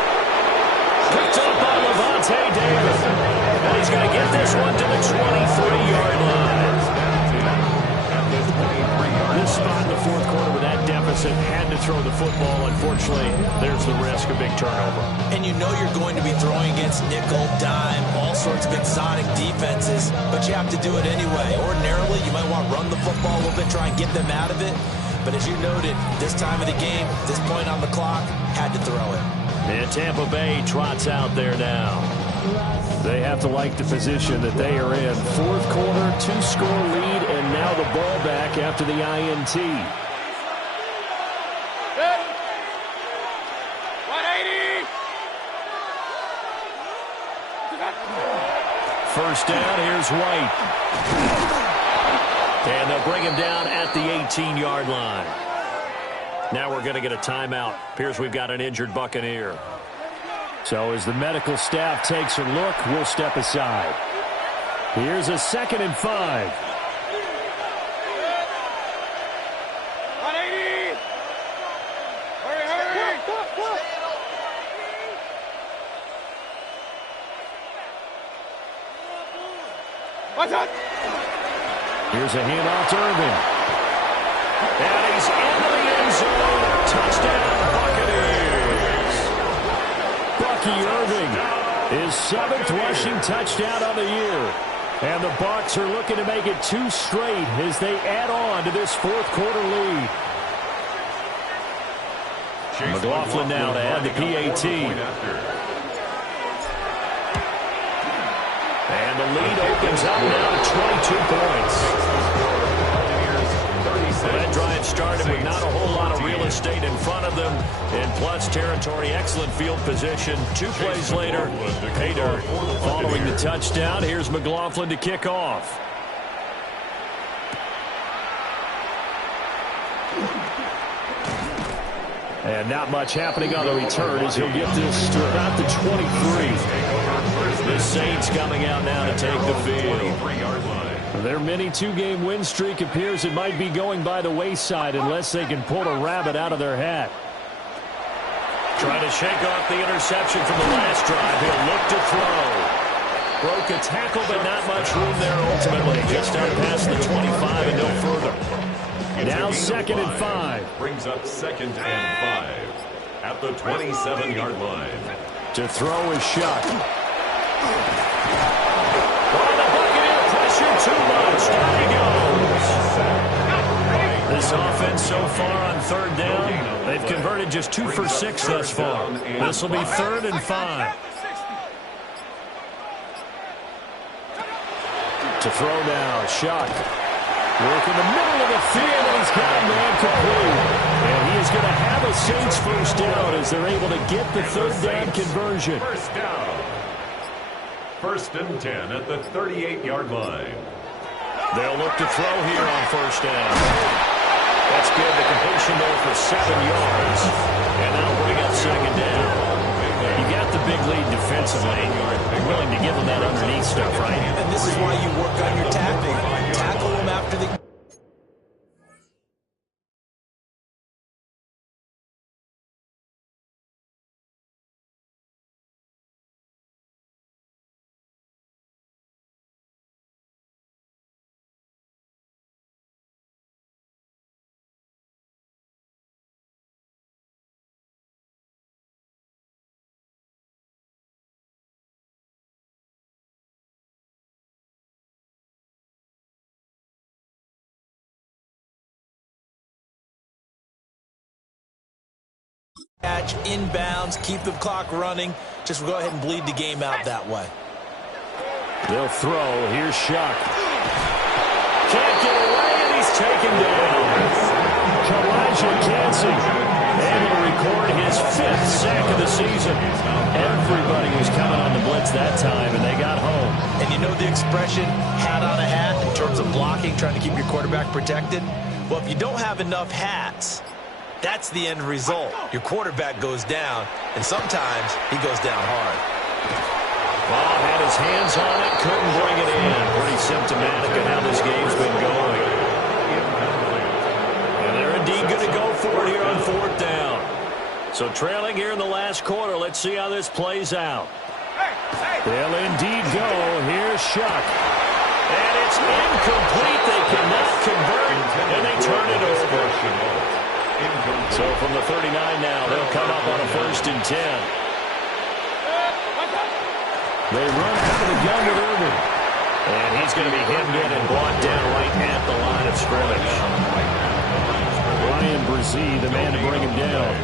Picked up by Levante David. And he's going to get this one to the 23-yard line. This spot in the fourth quarter with that deficit, had to throw the football. Unfortunately, there's the risk of big turnover. And you know you're going to be throwing against nickel, dime, all sorts of exotic defenses, but you have to do it anyway. Ordinarily, you might want to run the football a little bit, try and get them out of it. But as you noted, this time of the game, this point on the clock, had to throw it. And Tampa Bay trots out there now. They have to like the position that they are in. Fourth quarter, 2-score lead, and now the ball back after the INT. 180. First down, here's White. And they'll bring him down at the 18-yard line. Now we're going to get a timeout. Appears we've got an injured Buccaneer. So as the medical staff takes a look, we'll step aside. Here's a 2nd and 5. 180. Hurry, hurry. Watch out. Here's a handoff to Irvin. And he's into the end zone. Touchdown, Buccaneers. Bucky Irving, his 7th rushing touchdown of the year. And the Bucs are looking to make it 2 straight as they add on to this fourth quarter lead. McLaughlin now to add the PAT. And the lead opens up now to 22 points. That drive started with not a whole lot of real estate in front of them. In plus territory, excellent field position. 2 plays later, pay dirt. Following the touchdown, here's McLaughlin to kick off. And not much happening on the return as he'll get this to about the 23. The Saints coming out now to take the field. Their mini two-game win streak appears it might be going by the wayside unless they can pull a rabbit out of their hat. Trying to shake off the interception from the last drive. He'll look to throw. Broke a tackle, but not much room there ultimately. Just out past the 25 and no further. Now 2nd and 5. Brings up 2nd and 5 at the 27-yard line. To throw is Shuck. Oh, the Buccaneer pressure too much. Down he goes. This offense so far on 3rd down, they've converted just 2 for 6 thus far. This will be 3rd and 5. To throw now, Shuck. Work in the middle of the field, and he's got a man complete. And he is going to have a Saints first down as they're able to get the 3rd down conversion. First down. 1st and 10 at the 38-yard line. They'll look to throw here on 1st down. That's good. The completion there for 7 yards. And that'll bring up 2nd down. You got the big lead defensively. You're willing to give them that underneath stuff, right? And this is why you work on your tackling. Tackle them after the... catch, inbounds, keep the clock running. Just go ahead and bleed the game out that way. They'll throw. Here's Shuck. Can't get away, and he's taken down. Kalijah Kancey able to record his 5th sack of the season. Everybody was coming on the blitz that time, and they got home. And you know the expression, hat on a hat, in terms of blocking, trying to keep your quarterback protected? Well, if you don't have enough hats, that's the end result. Your quarterback goes down, and sometimes he goes down hard. Ball had his hands on it, couldn't bring it in. Pretty symptomatic of how this game's been going. And they're indeed going to go for it here on 4th down. So trailing here in the last quarter, let's see how this plays out. They'll indeed go. Here's Shuck. And it's incomplete. They cannot convert, and they turn it over. So from the 39 now, they'll come up on a 1st and 10. They run out of the gun with Irvin. And he's going to be hemmed in and brought down right at the line of scrimmage. Ryan Brzee, the man to bring him down.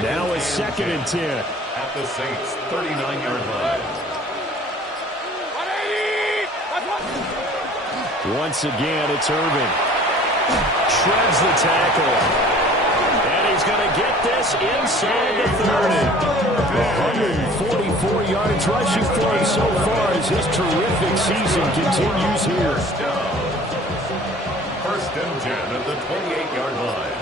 Now it's 2nd and 10. At the Saints' 39-yard line. Once again, it's Irvin. Shreds the tackle. And he's going to get this inside the 30. 144 yards rushing for him so far as his terrific season continues here. 1st and 10 at the 28-yard line.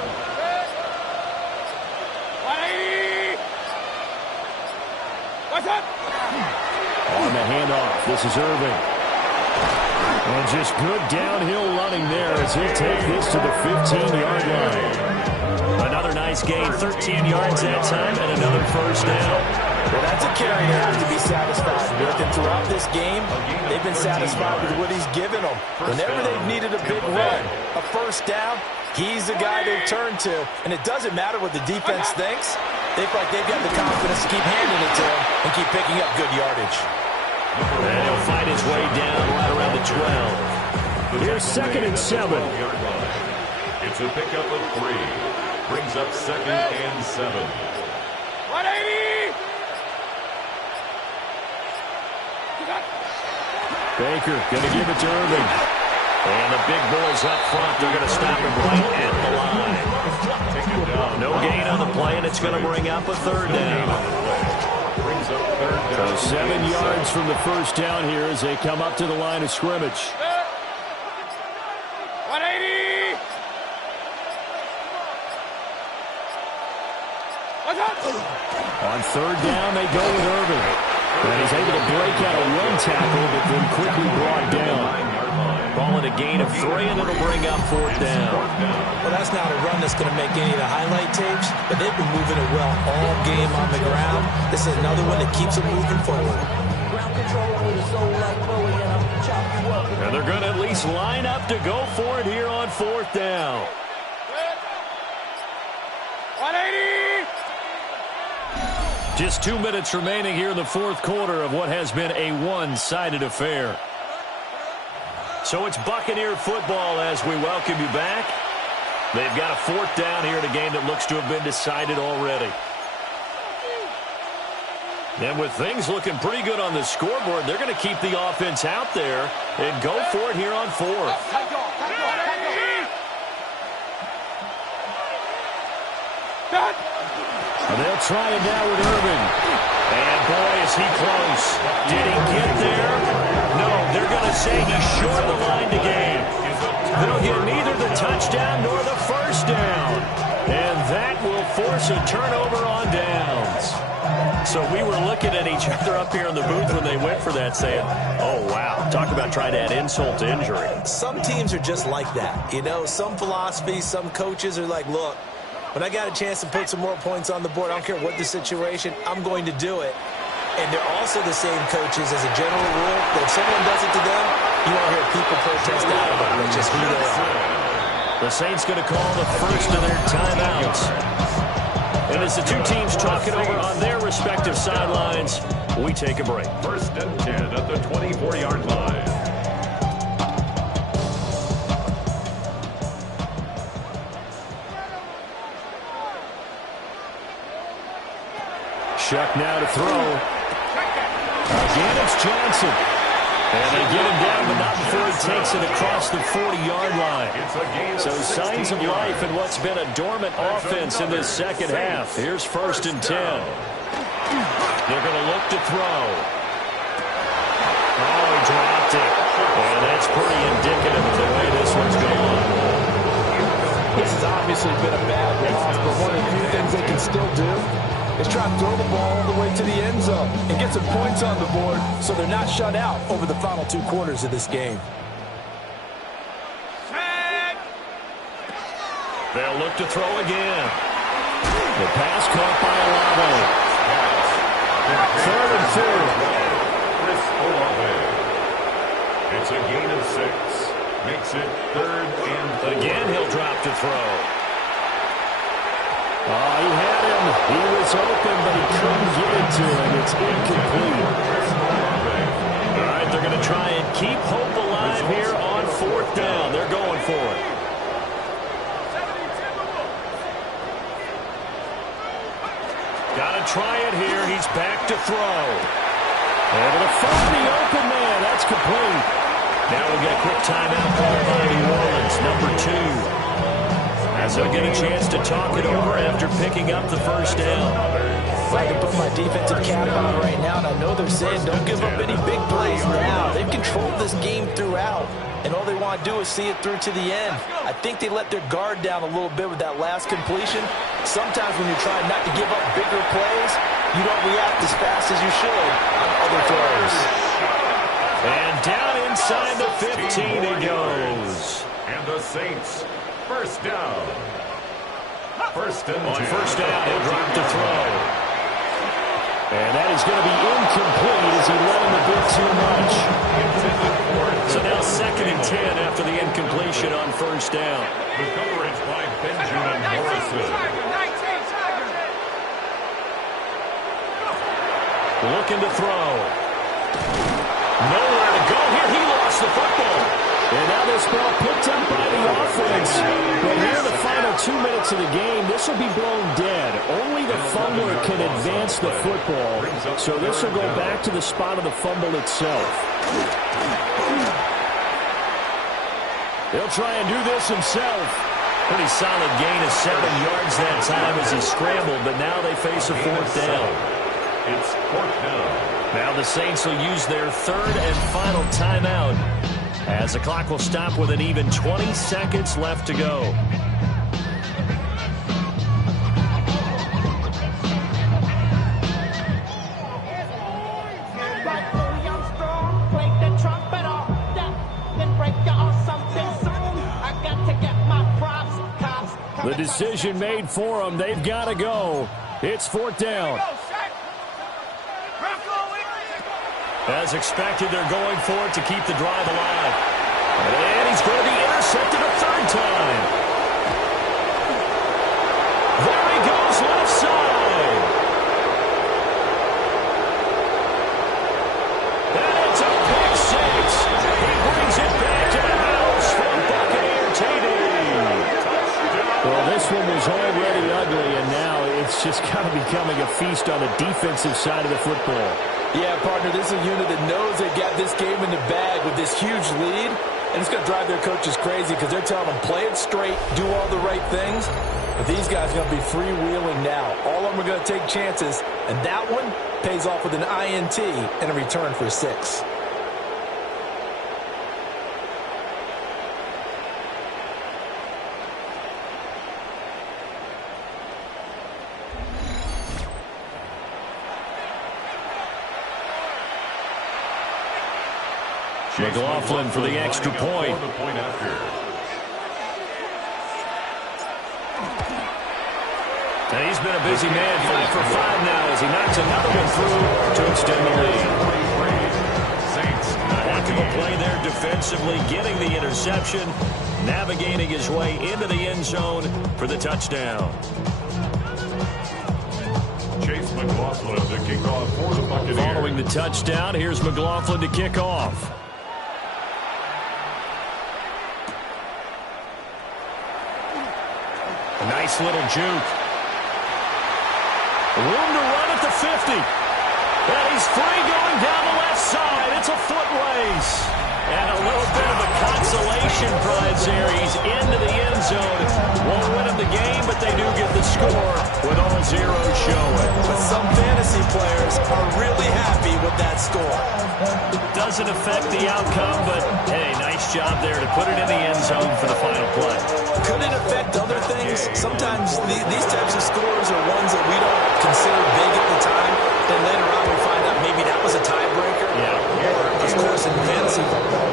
On the handoff, this is Irvin. And just good downhill running there as he'll take this to the 15-yard line. Another nice gain, 13 yards that time, and another 1st down. Well, that's a carry they have to be satisfied with. And throughout this game, they've been satisfied with what he's given them. Whenever they've needed a big run, a 1st down, he's the guy they've turned to. And it doesn't matter what the defense thinks. They feel like they've got the confidence to keep handing it to him and keep picking up good yardage. And he'll fight his way down right around the 12. Here's 2nd and 7. It's a pickup of 3. Brings up 2nd and 7. 180! Baker going to give it to Irving. And the big boys up front, they're going to stop him right at the line. No gain on the play, and it's going to bring up a 3rd down. So 7 yards from the 1st down here as they come up to the line of scrimmage. 180! On third down, they go with Irvin. And he's able to break out a one tackle, but then quickly brought down. Ball in a gain of 3, and it'll bring up fourth down. Well, that's not a run that's going to make any of the highlight tapes, but they've been moving it well all game on the ground. This is another one that keeps it moving forward. And they're going to at least line up to go for it here on fourth down. 180! Just 2 minutes remaining here in the fourth quarter of what has been a one-sided affair. So it's Buccaneer football as we welcome you back. They've got a fourth down here in a game that looks to have been decided already. And with things looking pretty good on the scoreboard, they're going to keep the offense out there and go for it here on fourth. And they'll try it now with Irvin. And boy, is he close. Did he get there? No, they're going to say he's short the line to gain. They'll get neither the touchdown nor the first down. And that will force a turnover on downs. So we were looking at each other up here in the booth when they went for that saying, oh, wow, talk about trying to add insult to injury. Some teams are just like that. You know, some philosophies, some coaches are like, look, when I got a chance to put some more points on the board, I don't care what the situation, I'm going to do it. And they're also the same coaches as a general rule that if someone does it to them, you won't hear people protest out of it. That's just who they are. The Saints going to call the first of their timeouts. And as the two teams talk it over on their respective sidelines, we take a break. First and 10 at the 24-yard line. Shuck now to throw. Again, it's Johnson. And they get him down, but not before he takes it across the 40-yard line. So signs of life in what's been a dormant offense in this second half. Here's first and 10. They're going to look to throw. Oh, he dropped it. And that's pretty indicative of the way this one's going. This has obviously been a bad loss, but one of the few things they can still do is try to throw the ball all the way to the end zone and get some points on the board so they're not shut out over the final 2 quarters of this game. They'll look to throw again. The pass caught by Olave. 3rd and 4. It's a gain of 6. Makes it 3rd and 4. Again, he'll drop to throw. Oh, he had him. He was open, but he couldn't get it to him. It's incomplete. All right, they're going to try and keep hope alive here on 4th down. They're going for it. Got to try it here. He's back to throw. Able to find the open man. That's complete. Now we'll get a quick timeout called by New Orleans, number 2. As they'll get a chance to talk it over after picking up the first down. I can put my defensive cap on right now, and I know they're saying don't give up any big plays now. They've controlled this game throughout, and all they want to do is see it through to the end. I think they let their guard down a little bit with that last completion. Sometimes when you're trying not to give up bigger plays, you don't react as fast as you should on other throws. And down inside the 15 it goes. And the Saints, first down. First and 10. On first down, he'll drop to throw. And that is going to be incomplete as he let him a bit too much. So now 2nd and 10 after the incompletion on first down. The coverage by Benjamin Morrison. Looking to throw. Nowhere to go here. He lost the football. And now this ball picked up by the offense. But here in the final 2 minutes of the game, this will be blown dead. Only the fumbler can advance the football. So this will go back to the spot of the fumble itself. He'll try and do this himself. Pretty solid gain of 7 yards that time as he scrambled, but now they face a 4th down. It's 4th down. Now the Saints will use their 3rd and final timeout as the clock will stop with an even 20 seconds left to go. decision made for them. They've got to go. It's 4th down. As expected, they're going for it to keep the drive alive. And he's going to be intercepted a 3rd time. There he goes, left side. And it's a pick 6. He brings it back to the house for Buccaneer TD. Well, this one was already ugly, and now it's just kind of becoming a feast on the defensive side of the football. Yeah, partner, this is a unit that knows they got this game in the bag with this huge lead, and it's going to drive their coaches crazy because they're telling them, play it straight, do all the right things. But these guys are going to be freewheeling now. All of them are going to take chances, and that one pays off with an INT and a return for 6. McLaughlin for the extra point. And he's been a busy man, 5 for 5 now as he knocks another one through to extend the lead. A heck of a play there defensively, getting the interception, navigating his way into the end zone for the touchdown. Chase McLaughlin to kick off for the Buccaneers. Following the touchdown, here's McLaughlin to kick off. A nice little juke. Room to run at the 50. And he's free going down the left side. It's a foot race. And a little bit of a consolation prize there. He's into the end zone. Won't win him the game, but they do get the score with all zeros showing. But some fantasy players are really happy with that score. Doesn't affect the outcome, but hey, nice job there to put it in the end zone for the final play. Could it affect other things? Sometimes these types of scores are ones that we don't consider big at the time. Then later on we find out maybe that was a tiebreaker. Yeah. Or, of course, in fantasy football,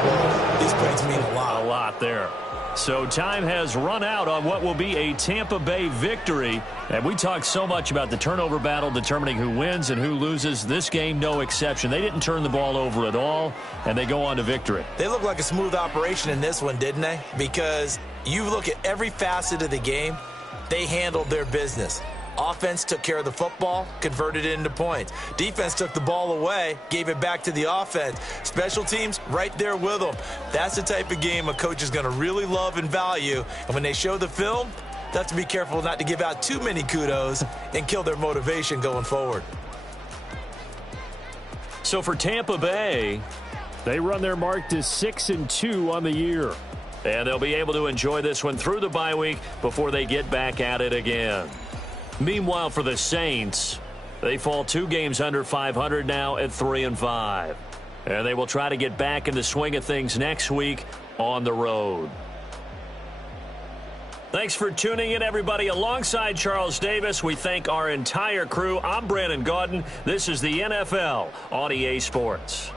these points mean a lot. A lot there. So time has run out on what will be a Tampa Bay victory. And we talked so much about the turnover battle determining who wins and who loses. This game, no exception. They didn't turn the ball over at all, and they go on to victory. They look like a smooth operation in this one, didn't they? Because you look at every facet of the game, they handled their business. Offense took care of the football, converted it into points. Defense took the ball away, gave it back to the offense. Special teams, right there with them. That's the type of game a coach is going to really love and value. And when they show the film, they have to be careful not to give out too many kudos and kill their motivation going forward. So for Tampa Bay, they run their mark to 6-2 on the year. And they'll be able to enjoy this one through the bye week before they get back at it again. Meanwhile, for the Saints, they fall 2 games under 500 now at 3-5. And they will try to get back in the swing of things next week on the road. Thanks for tuning in, everybody. Alongside Charles Davis, we thank our entire crew. I'm Brandon Gaudin. This is the NFL on EA Sports.